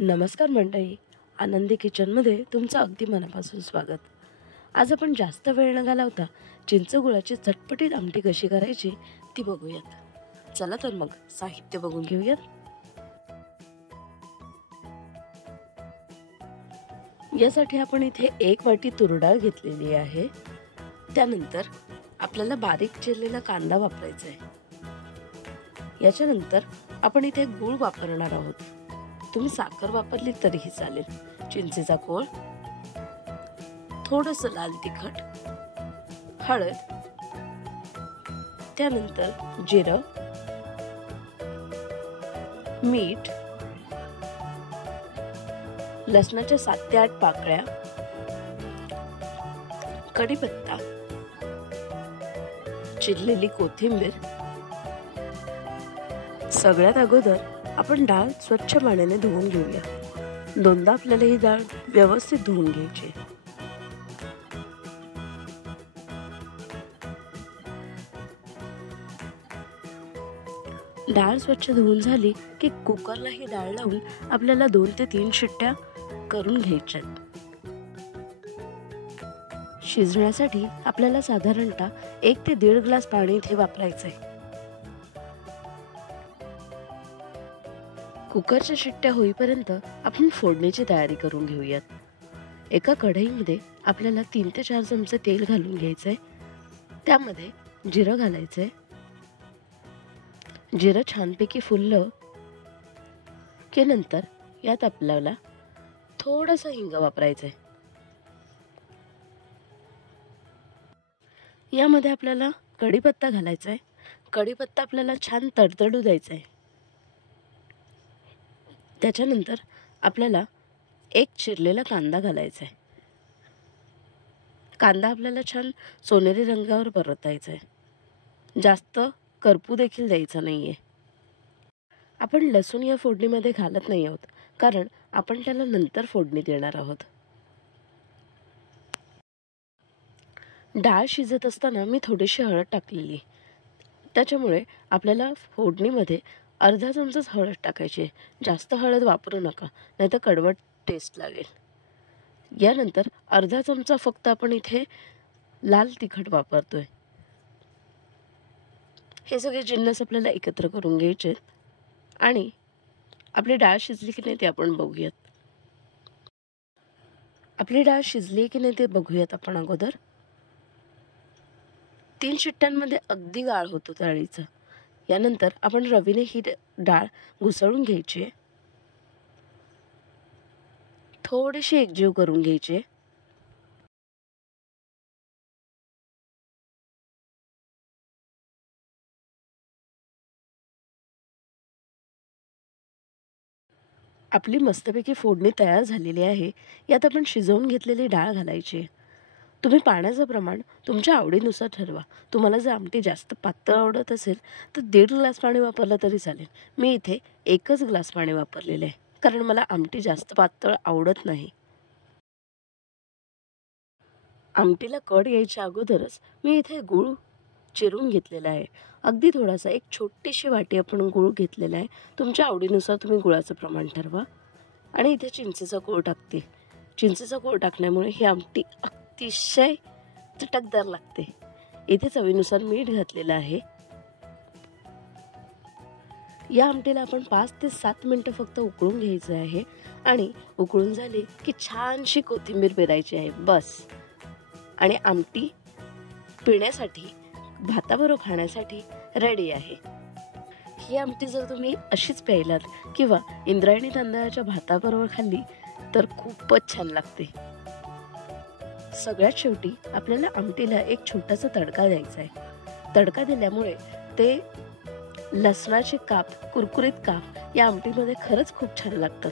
नमस्कार मंडळी, आनंदी किचनमध्ये तुमचं अगदी मनापासून स्वागत. आज आपण जास्त वेळ न घालवता चिंचगुळाची झटपटीत आमटी कशी करायची ती बघूयात. चला तर मग साहित्य बघून घेऊयात. यासाठी आपण इथे 1 वाटी तूर डाळ घेतलेली आहे. त्यानंतर आपल्याला बारीक चिरलेला कांदा वापरायचा आहे. याच्यानंतर आपण इथे गूळ वापरणार आहोत. तुम्ही साखर वापरली तरीही चालेल. चिंचेचा कोळ, थोडंसं लाल तिखट, हळद, त्यानंतर जिरं, मीठ, लसणाच्या 7 ते 8 पाकळ्या, कढीपत्ता, चिरलेली कोथिंबीर. सगळ्यात अगोदर आपण डाळ स्वच्छ पाण्याने धुवून घेऊया. 2दा आपल्याला ही डाळ व्यवस्थित धुवून घ्यायची. डाळ स्वच्छ धुवून झाली की कुकरला ही डाळ लावून आपल्याला 2 ते 3 शिट्ट्या करून घ्यायच्या. शिजण्यासाठी आपल्याला साधारणतः 1 ते 1.5 ग्लास पाणी इथे वापरायचंय. कुकरच्या शिट्ट्या होईपर्यंत आपण फोडणीची तयारी करून घेऊयात. एका कढईमध्ये आपल्याला 3 ते 4 चमचे तेल घालून घ्यायचंय. त्यामध्ये जिरं घालायचंय. जिरं छानपैकी फुललं की नंतर यात आपल्याला थोडंसं हिंग वापरायचंय. यामध्ये आपल्याला कढीपत्ता घालायचा आहे. कढीपत्ता आपल्याला छान तडतडू द्यायचा आहे. त्याच्यानंतर आपल्याला 1 चिरलेला कांदा घालायचा आहे. कांदा आपल्याला छान सोनेरी रंगावर परतायचा आहे. जास्त करपू देखील द्यायचा नाहीये. आपण लसूण या फोडणीमध्ये घालत नाही आहोत, कारण आपण त्याला नंतर फोडणी देणार आहोत. डाळ शिजत असताना मी थोडीशी हळद टाकलेली. त्याच्यामुळे आपल्याला फोडणीमध्ये अर्धा चमचाच हळद टाकायची आहे. जास्त हळद वापरू नका, नाहीतर कडवट टेस्ट लागेल. यानंतर अर्धा चमचा फक्त आपण इथे लाल तिखट वापरतोय. हे सगळे जिन्नस आपल्याला एकत्र करून घ्यायचे आणि आपली डाळ शिजली की नाही ते आपण बघूयात. आपली डाळ शिजली की नाही ते बघूयात आपण अगोदर. 3 शिट्ट्यांमध्ये अगदी गाळ होतो डाळीचं. यानंतर आपण रवीने ही डाळ घुसळून घ्यायची. थोडीशी एकजीव करून घ्यायची. आपली मस्तपैकी फोडणी तयार झालेली आहे. यात आपण शिजवून घेतलेली डाळ घालायची. तुम्ही पाण्याचं प्रमाण तुमच्या आवडीनुसार ठरवा. तुम्हाला जर आमटी जास्त पातळ आवडत असेल तर 1.5 ग्लास पाणी वापरलं तरी चालेल. मी इथे 1च ग्लास पाणी वापरलेलं आहे, कारण मला आमटी जास्त पातळ आवडत नाही. आमटीला कढ यायच्या अगोदरच मी इथे गूळ चिरून घेतलेला आहे. अगदी थोडासा, 1 छोटीशी वाटी आपण गूळ घेतलेला आहे. तुमच्या आवडीनुसार तुम्ही गुळाचं प्रमाण ठरवा. आणि इथे चिंचेचा कोळ टाकते. चिंचेचा कोळ टाकल्यामुळे ही आमटी अतिशय चटकदार लागते. इथे चवीनुसार मीठ घातलेलं आहे. या आमटीला आपण 5 ते 7 मिनिटं फक्त उकळून घ्यायचं आहे. आणि उकळून झाली की छानशी कोथिंबीर पेरायची आहे, बस. आणि आमटी पिण्यासाठी, भाताबरोबर खाण्यासाठी रेडी आहे. ही आमटी जर तुम्ही अशीच प्यायलात किंवा इंद्रायणी तांदळाच्या भाताबरोबर खाल्ली तर खूपच छान लागते. सगळ्यात शेवटी आपल्याला आमटीला एक छोटासा तडका द्यायचा आहे. तडका दिल्यामुळे ते लसणाचे काप, कुरकुरीत काप या आमटीमध्ये खरंच खूप छान लागतात.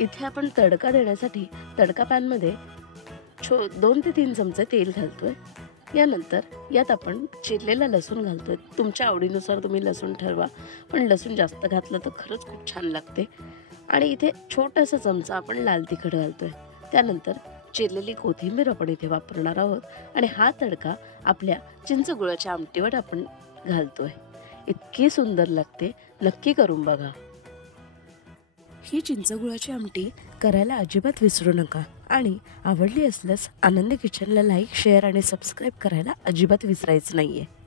इथे आपण तडका देण्यासाठी तडका पॅनमध्ये 2 ते 3 चमचे तेल घालतोय. यानंतर यात आपण चिरलेला लसूण घालतोय. तुमच्या आवडीनुसार तुम्ही लसूण ठरवा, पण लसूण जास्त घातलं तर खरंच खूप छान लागते. आणि इथे छोटासा चमचा आपण लाल तिखट घालतोय. त्यानंतर चिरलेली कोथिंबीर आपण इथे वापरणार आहोत आणि हा तडका आपल्या चिंचगुळाच्या आमटीवर आपण घालतोय. इतकी सुंदर लागते, नक्की करून बघा. ही चिंचगुळाची आमटी करायला अजिबात विसरू नका आणि आवडली असल्यास आनंदी किचनला लाईक, शेअर आणि सबस्क्राईब करायला अजिबात विसरायचं नाहीये.